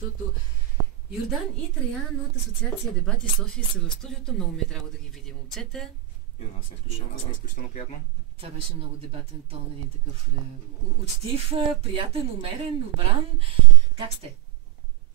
защото Йордан и Траян от Асоциация Дебати София са в студиото. Много ми е драго да ги видя, момчета. И на нас е изключително приятно. Това беше много дебатен тон, един такъв учтив, приятен, умерен, обран. Как сте?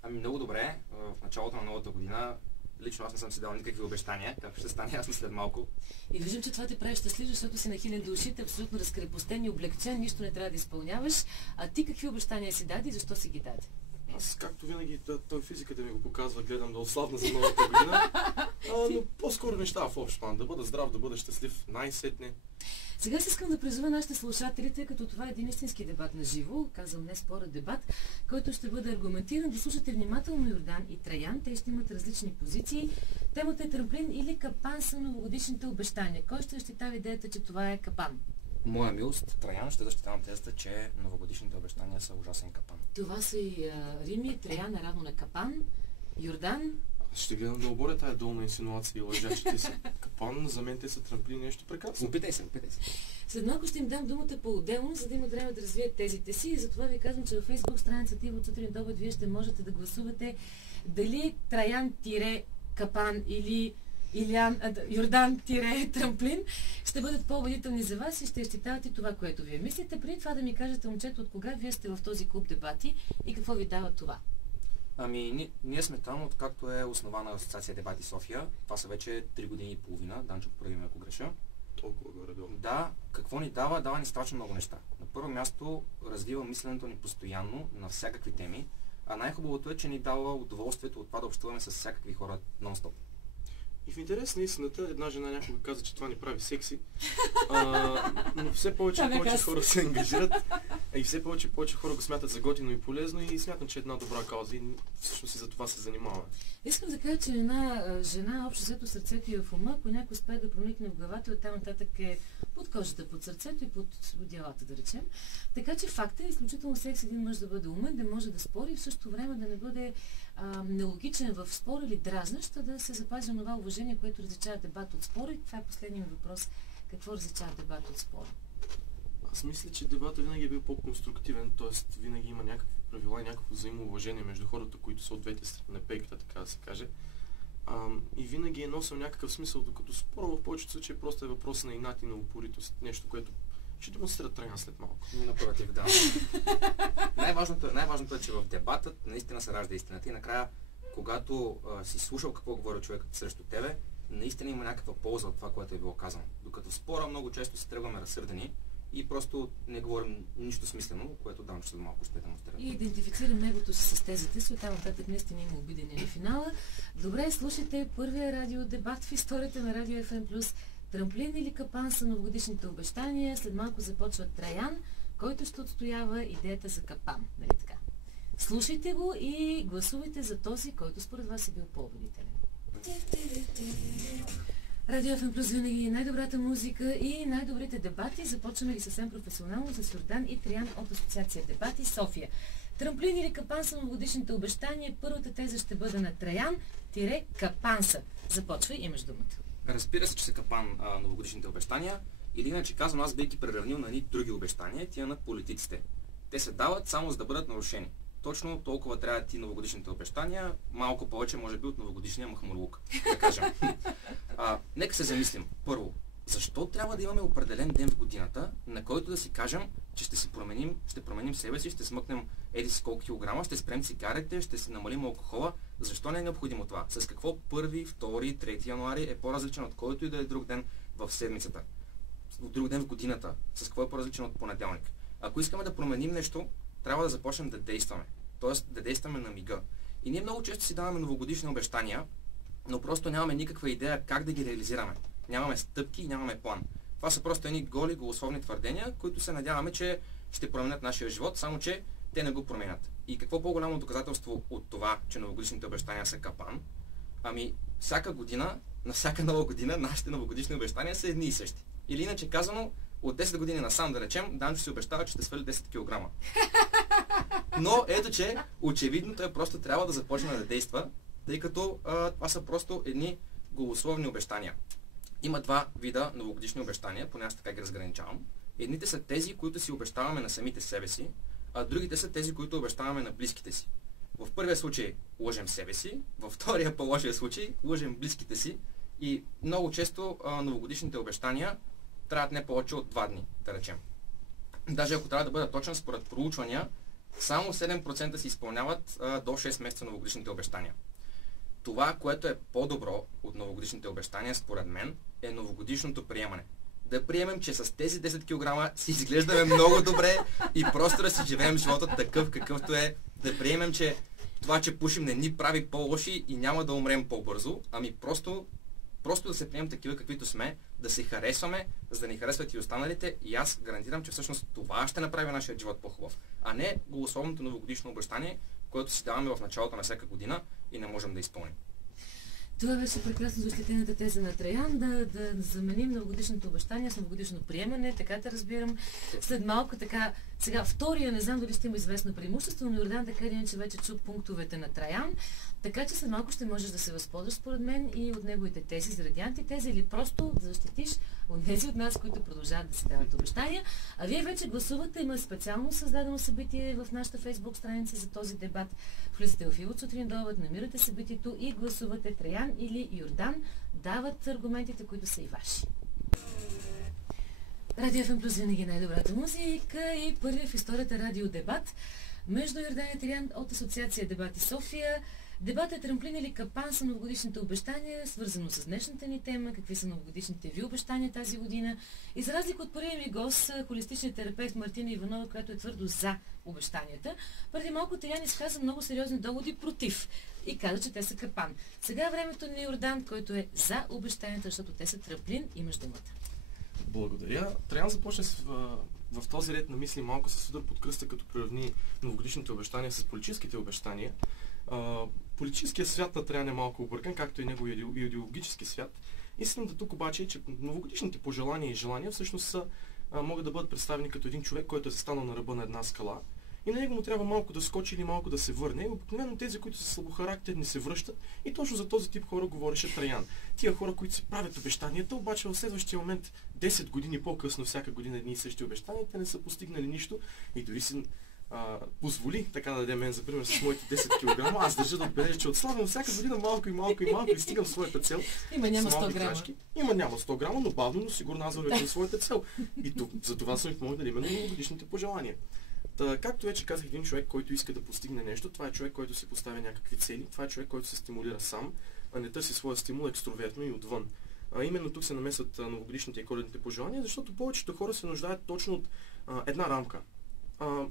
Ами много добре. В началото на новата година лично аз не съм си дал никакви обещания, как ще стане ясно след малко. И виждам, че това те прави щастлив, защото си нахилен до ушите, абсолютно разкрепостен и облегчен, нищо не трябва да изпълняваш. А ти какви обещания си даде и защо си ги даде? Аз, както винаги, той физиката ми го показва, гледам да отслабна за новата година. Но по-скоро неща в общ план. Да бъда здрав, да бъда щастлив, най-сетне. Сега си искам да призова нашите слушатели, тъй като това е един истински дебат на живо, казвам не според дебат, който ще бъде аргументиран. Да слушате внимателно Йордан и Траян. Те ще имат различни позиции. Темата е трамплин или капан са новогодишните обещания. Кой ще защитава идеята, че това е капан? Моя милост, Траян, ще защитавам тезата, че новогодишните обещания са ужасен капан. Това са и Рими, Траян е равно на капан. Йордан? Ще гледам да оборя тая долна инсинуация и лъжа, че те са капан, за мен те са трамплин, нещо прекрасно. Опитай се. След малко ще им дам думата по-отделно, за да има време да развият тезите си. И затова ви казвам, че във Facebook страницата и от сутрин до обед вие ще можете да гласувате дали Траян-капан или Йордан-трамплин ще бъдат по-убедителни за вас и ще защитавате това, което вие мислите. Преди това да ми кажете, момчето, от кога вие сте в този клуб дебати и какво ви дава това? Ами, ние сме там, откакто е основана Асоциация Дебати София. Това са вече 3 години и половина. Данчо, поправи ме, ако греша. Толкова горе-долу. Да, какво ни дава? Дава ни страшно много неща. На първо място развива мисленето ни постоянно на всякакви теми, а най-хубавото е, че ни дава удоволствието от това да общуваме с всякакви хора нон-стоп. И в интерес на истината, една жена някога каза, че това ни прави секси, но все повече и повече хора се ангажират и все повече и повече хора го смятат за готино и полезно и смятам, че е една добра кауза и всъщност и за това се занимаваме. Искам да кажа, че една жена, общо взето сърцето и в ума, ако някой успее да проникне в главата, оттам нататък е под кожата, под сърцето и под одеялата, да речем. Така че факт е изключително секси един мъж да бъде умен, да може да спори и в същото време да не бъде нелогичен в спор или дразнащ, а да се запази на това уважение, което различава дебат от спор. И това е последният въпрос. Какво различава дебат от спор? Аз мисля, че дебата винаги е бил по-конструктивен, т.е. винаги има някакви правила и някакво взаимоуважение между хората, които са от двете страни на пейката, така да се каже. И винаги е носил някакъв смисъл, докато спора в повечето случаи просто е въпрос на инат и на упоритост. Нещо, което ще демонстрира Траян след малко. Напротив, да. Най-важното е, че в дебатът наистина се ражда истината и накрая, когато си слушал какво говори човекът срещу тебе, наистина има някаква полза от това, което е било казано. Докато в спора много често се тръгваме разсърдени и просто не говорим нищо смислено, което Данчо след малко ще демонстрира. И идентифицирам негото си с тезите си, оттам нататък наистина има обидение на финала. Добре, слушайте първия радиодебат в историята на Радио FM+. Трамплин или капан са новогодишните обещания. След малко започва Траян, който ще отстоява идеята за капан. Нали така? Слушайте го и гласувайте за този, който според вас е бил по-убедителен. Радио FM Плюс винаги най-добрата музика и най-добрите дебати. Започваме ги съвсем професионално с Йордан и Траян от Асоциация Дебати София. Трамплин или капан са новогодишните обещания. Първата теза ще бъде на Траян-капан са. Започва и имаш думата. Разбира се, че са капан новогодишните обещания. Или иначе казвам, аз бих ги преравнил на едни други обещания, тия на политиците. Те се дават само за да бъдат нарушени. Точно толкова трябва ти новогодишните обещания, малко повече може би от новогодишния махмурлук, да кажем. Нека се замислим. Първо, защо трябва да имаме определен ден в годината, на който да си кажем, че ще променим себе си, ще смъкнем еди си колко килограма, ще спрем цигарите, ще си намалим алкохола. Защо не е необходимо това? С какво 1, 2, 3 януари е по-различен от който и да е друг ден в седмицата? Друг ден в годината. С какво е по-различен от понеделник? Ако искаме да променим нещо, трябва да започнем да действаме. Тоест да действаме на мига. И ние много често си даваме новогодишни обещания, но просто нямаме никаква идея как да ги реализираме. Нямаме стъпки и нямаме план. Това са просто едни голи, голословни твърдения, които се надяваме, че ще променят нашия живот, само че те не го променят. И какво по-голямо доказателство от това, че новогодишните обещания са капан? Ами, всяка година, на всяка нова година, нашите новогодишни обещания са едни и същи. Или иначе казано, от 10 години насам, да речем, Данчо си обещава, че ще свали 10 кг. Но ето, че очевидно той просто трябва да започне да действа, тъй като това са просто едни голословни обещания. Има два вида новогодишни обещания, поне аз така ги разграничавам. Едните са тези, които си обещаваме на самите себе си, а другите са тези, които обещаваме на близките си. В първия случай лъжем себе си, във втория по-лошия случай лъжем близките си и много често новогодишните обещания трябват не повече от 2 дни, да речем. Даже ако трябва да бъда точен, според проучвания, само 7% се изпълняват до 6 месеца новогодишните обещания. Това, което е по-добро от новогодишните обещания, според мен, е новогодишното приемане. Да приемем, че с тези 10 кг си изглеждаме много добре и просто да си живеем живота такъв, какъвто е. Да приемем, че това, че пушим, не ни прави по-лоши и няма да умрем по-бързо, ами просто да се приемем такива, каквито сме, да се харесваме, за да ни харесват и останалите, и аз гарантирам, че всъщност това ще направи нашия живот по-хубав, а не голословното новогодишно обещание, което си даваме в началото на всяка година и не можем да изпълним. Това беше прекрасно защитената теза на Траян, да заменим новогодишното обещание с новогодишно приемане, така те разбирам. След малко така, сега втория, не знам дали ще има известно преимущество, но Йордан така или иначе вече чу пунктовете на Траян, така че след малко ще можеш да се възползваш според мен и от неговите тези заради антитези или просто да защитиш от тези от нас, които продължават да си дават обещания. А вие вече гласувате, има специално създадено събитие в нашата фейсбук страница за този дебат. Влизате в Илот сутрин до обед, намирате събитието и гласувате Траян или Йордан. Дават аргументите, които са и ваши. Радио FM Плюс винаги най-добрата музика и първият в историята радиодебат между Йордан и Траян от Асоциация Дебати София. Дебатът е трамплин или капан са новогодишните обещания, свързано с днешната ни тема, какви са новогодишните ви обещания тази година. И за разлика от първия ми гост, холистичният терапевт Мартина Иванова, която е твърдо за обещанията, преди малко Траян изказа много сериозни доводи против и каза, че те са капан. Сега времето на Йордан, който е за обещанията, защото те са трамплин, имаш думата. Благодаря. Траян започне в този ред на мисли малко с удар под кръста, като приравни новогодишните обещания с политическите обещания. Политическият свят на Траян е малко объркан, както и неговия идеологически свят. Истината тук обаче е, че новогодишните пожелания и желания всъщност могат да бъдат представени като един човек, който е застанал на ръба на една скала и на него му трябва малко да скочи или малко да се върне. И обикновено тези, които са слабохарактерни, се връщат и точно за този тип хора говореше Траян. Тия хора, които си правят обещанията, обаче в следващия момент, 10 години по-късно, всяка година едни и същи обещания, те не са постигнали нищо и дори си позволи, така да даде мен за пример с моите 10 кг, аз държа да отбележа, че отслабвам всяка година малко и стигам своята цел. Няма 100 грама. Няма 100 грама, но бавно, но сигурно аз вървя към своята цел. И тук, за това съм ви помогнал именно новогодишните пожелания. Както вече казах, един човек, който иска да постигне нещо, това е човек, който си поставя някакви цели, това е човек, който се стимулира сам, а не търси своя стимул екстровертно и отвън. Именно тук се намесват новогодишните и коледните пожелания, защото повечето хора се нуждаят точно от една рамка.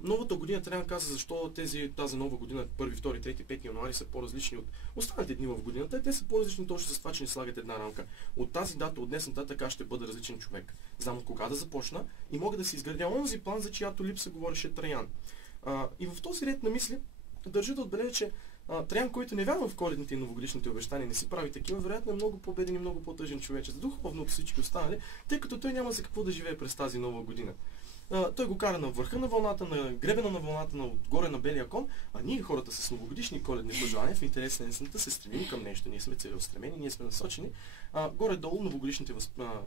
Новата година трябва да каза защо тази нова година, 1, 2, 3, 5 януари са по-различни от останалите дни в годината. Те са по-различни точно с това, че ни слагат една рамка. От тази дата, от днес нататък аз ще бъда различен човек. Знам от кога да започна и мога да си изградя онзи план, за чиято липса говореше Траян. И в този ред на мисли държа да отбележа, че Траян, който не вярва в коледните и новогодишните обещания, не си прави такива, вероятно е много по-беден и много по-тъжен човече. Духовно от всички останали, тъй като той няма за какво да живее през тази нова година. Той го кара на върха на вълната, на гребена на вълната, на отгоре на белия кон, а ние хората с новогодишни коледни пожелания в интерес на истината се стремим към нещо. Ние сме целеустремени, ние сме насочени. Горе-долу новогодишните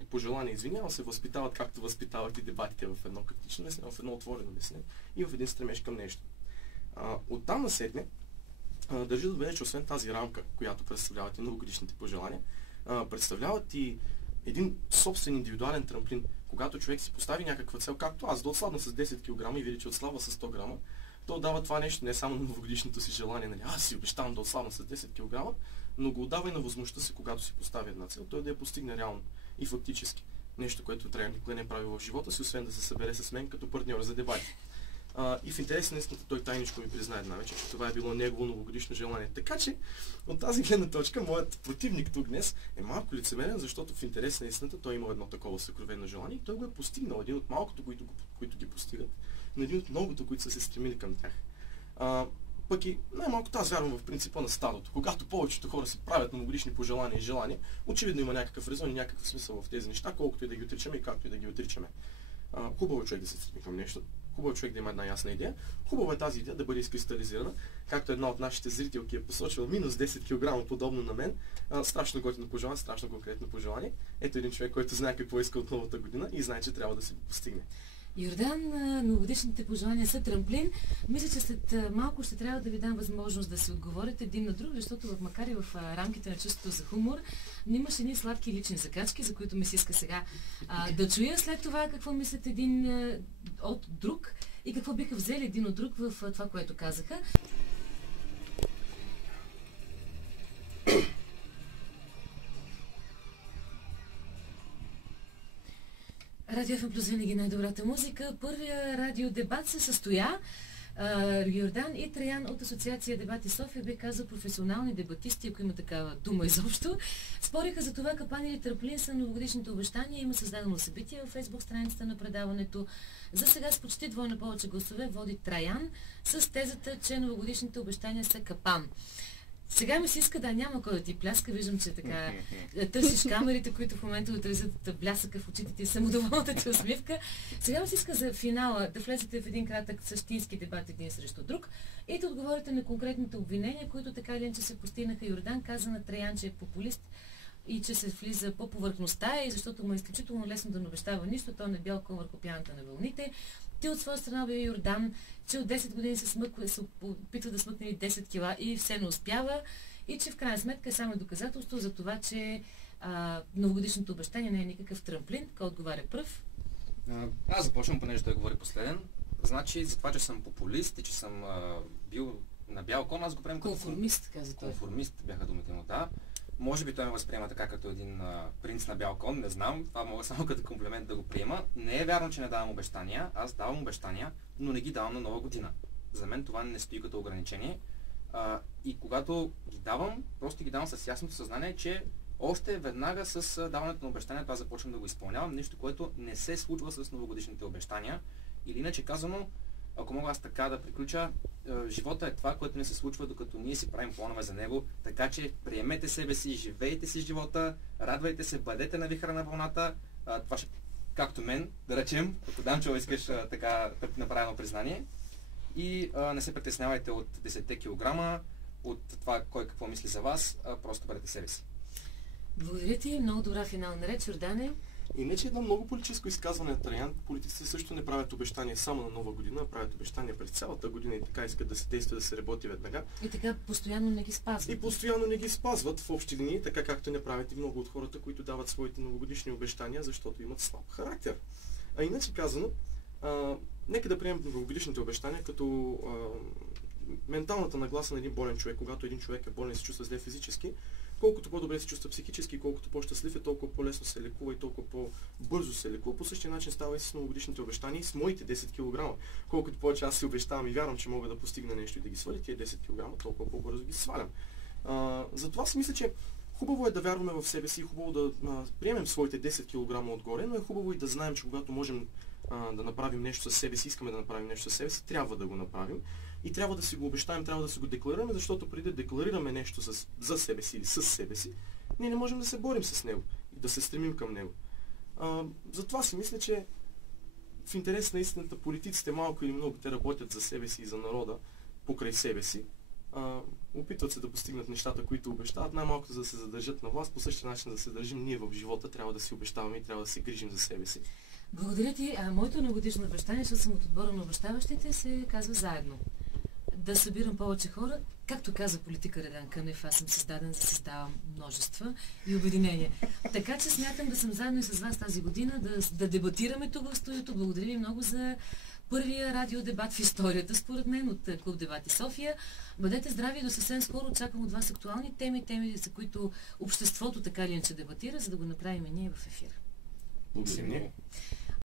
пожелания, извинявам се, възпитават както възпитават и дебатите в едно критично мислене, в едно отворено мислене и в един стремеж към нещо. Оттам насетне държа да отбележа, че освен тази рамка, която представляват и новогодишните пожелания, представляват и един собствен индивидуален трамплин. Когато човек си постави някаква цел, както аз, да отслабна с 10 кг и види, че отслабва с 100 грама, то дава това нещо не само на новогодишното си желание, нали, аз си обещавам да отслабна с 10 кг, но го отдава и на възможността си, когато си постави една цел, той да я постигне реално и фактически. Нещо, което трябва никога не е правил в живота си, освен да се събере с мен като партньор за дебати. И в интерес на истината той тайничко ми призна една вечер, че това е било негово новогодишно желание. Така че, от тази гледна точка, моят противник тук днес е малко лицемерен, защото в интерес на истината той има едно такова съкровено желание и той го е постигнал. Един от малкото, които ги постигат, но един от многото, които са се стремили към тях. Пък и най-малкото аз вярвам в принципа на стадото. Когато повечето хора си правят новогодишни пожелания и желания, очевидно има някакъв резон и някакъв смисъл в тези неща, колкото и да ги отричаме и както и да ги отричаме. Хубаво човек да се стреми към нещо. Хубаво човек да има една ясна идея. Хубаво е тази идея да бъде изкристализирана, както една от нашите зрителки е посочила минус 10 кг подобно на мен. Страшно готино пожелание, страшно конкретно пожелание. Ето един човек, който знае какво иска от новата година и знае, че трябва да се го постигне. Йордан, новогодишните пожелания са трамплин. Мисля, че след малко ще трябва да ви дам възможност да се отговорите един на друг, защото макар и в рамките на чувството за хумор, но имаше едни сладки лични закачки, за които ми се иска сега да чуя след това какво мислят един от друг и какво биха взели един от друг в това, което казаха. Радио ФМ плюс винаги най-добрата музика. Първия радиодебат се състоя. Йордан и Траян от Асоциация Дебати София, бе казал професионални дебатисти, ако има такава дума изобщо, спориха за това капан или трамплин са новогодишните обещания. Има създадено събитие в Фейсбук страницата на предаването. За сега с почти двойно повече гласове води Траян с тезата, че новогодишните обещания са капан. Сега ми се иска да няма кой да ти пляска. Виждам, че така търсиш камерите, които в момента отразят блясъка в очите ти, самодоволната ти усмивка. Сега ми се иска за финала да влезете в един кратък същински дебат един срещу друг и да отговорите на конкретните обвинения, които така или иначе се постигнаха. Йордан каза на Траян, че е популист и че се влиза по повърхността и защото му е изключително лесно да не обещава нищо, то не бял кон върху пяната на вълните. Ти от своя страна бе Йордан, че от 10 години се опитва да смъкне 10 кила и все не успява и че в крайна сметка е само доказателство за това, че новогодишното обещание не е никакъв трамплин. Кой отговаря пръв? Аз започвам, понеже той говори последен. Значи за това, че съм популист и че съм бил на бял кон, аз го приемам като... Конформист, каза той. Конформист бяха думите му, да. Може би той ме възприема така като един принц на бял кон, не знам, това мога само като комплимент да го приема. Не е вярно, че не давам обещания, аз давам обещания, но не ги давам на Нова година. За мен това не стои като ограничение. И когато ги давам, просто ги давам с ясното съзнание, че още веднага с даването на обещанията аз започвам да го изпълнявам, нещо, което не се случва с новогодишните обещания. Или иначе казано, ако мога аз така да приключа, живота е това, което не се случва, докато ние си правим планове за него, така че приемете себе си, живейте си живота, радвайте се, бъдете на вихра на вълната. Това ще, както мен, да речем, ако Данчо искаш така направено признание. И не се притеснявайте от 10 килограма, от това кой какво мисли за вас, просто бъдете себе си. Благодаря ти, много добра финална реч, Йордане. Иначе едно много политическо изказване на Траян. Политиците също не правят обещания само на Нова година, а правят обещания през цялата година и така искат да се действа, да се работи веднага. И така постоянно не ги спазват. И постоянно не ги спазват в общи линии, така както не правят и много от хората, които дават своите новогодишни обещания, защото имат слаб характер. А иначе казано, нека да приемем новогодишните обещания като менталната нагласа на един болен човек. Когато един човек е болен и се чувства зле физически, колкото по-добре се чувства психически, колкото по-щастлив е, толкова по-лесно се лекува и толкова по-бързо се лекува. По същия начин става и с новогодишните обещания и с моите 10 кг. Колкото повече аз си обещавам и вярвам, че мога да постигна нещо и да ги сваля тия 10 кг, толкова по-бързо ги свалям. Затова си мисля, че хубаво е да вярваме в себе си, хубаво да приемем своите 10 кг отгоре, но е хубаво и да знаем, че когато можем да направим нещо със себе си, искаме да направим нещо със себе си, трябва да го направим. И трябва да си го обещаем, трябва да си го декларираме, защото преди да декларираме нещо за себе си или с себе си, ние не можем да се борим с него и да се стремим към него. Затова си мисля, че в интерес на истината политиците малко или много те работят за себе си и за народа покрай себе си. Опитват се да постигнат нещата, които обещават, най-малкото за да се задържат на власт, по същия начин да се държим ние в живота, трябва да си обещаваме и трябва да се грижим за себе си. Благодаря ти. Моето новогодишно обещание, защото съм от отбора на обещаващите, се казва заедно. Да събирам повече хора. Както каза политика Радан Кънев, аз съм създаден за да създавам множества и обединения. Така че смятам да съм заедно и с вас тази година, да дебатираме тук в студиото. Благодаря ви много за първия радиодебат в историята, според мен, от Клуб Дебати София. Бъдете здрави и до съвсем скоро очаквам от вас актуални теми, за които обществото така или иначе дебатира, за да го направим ние в ефир. Благодаря.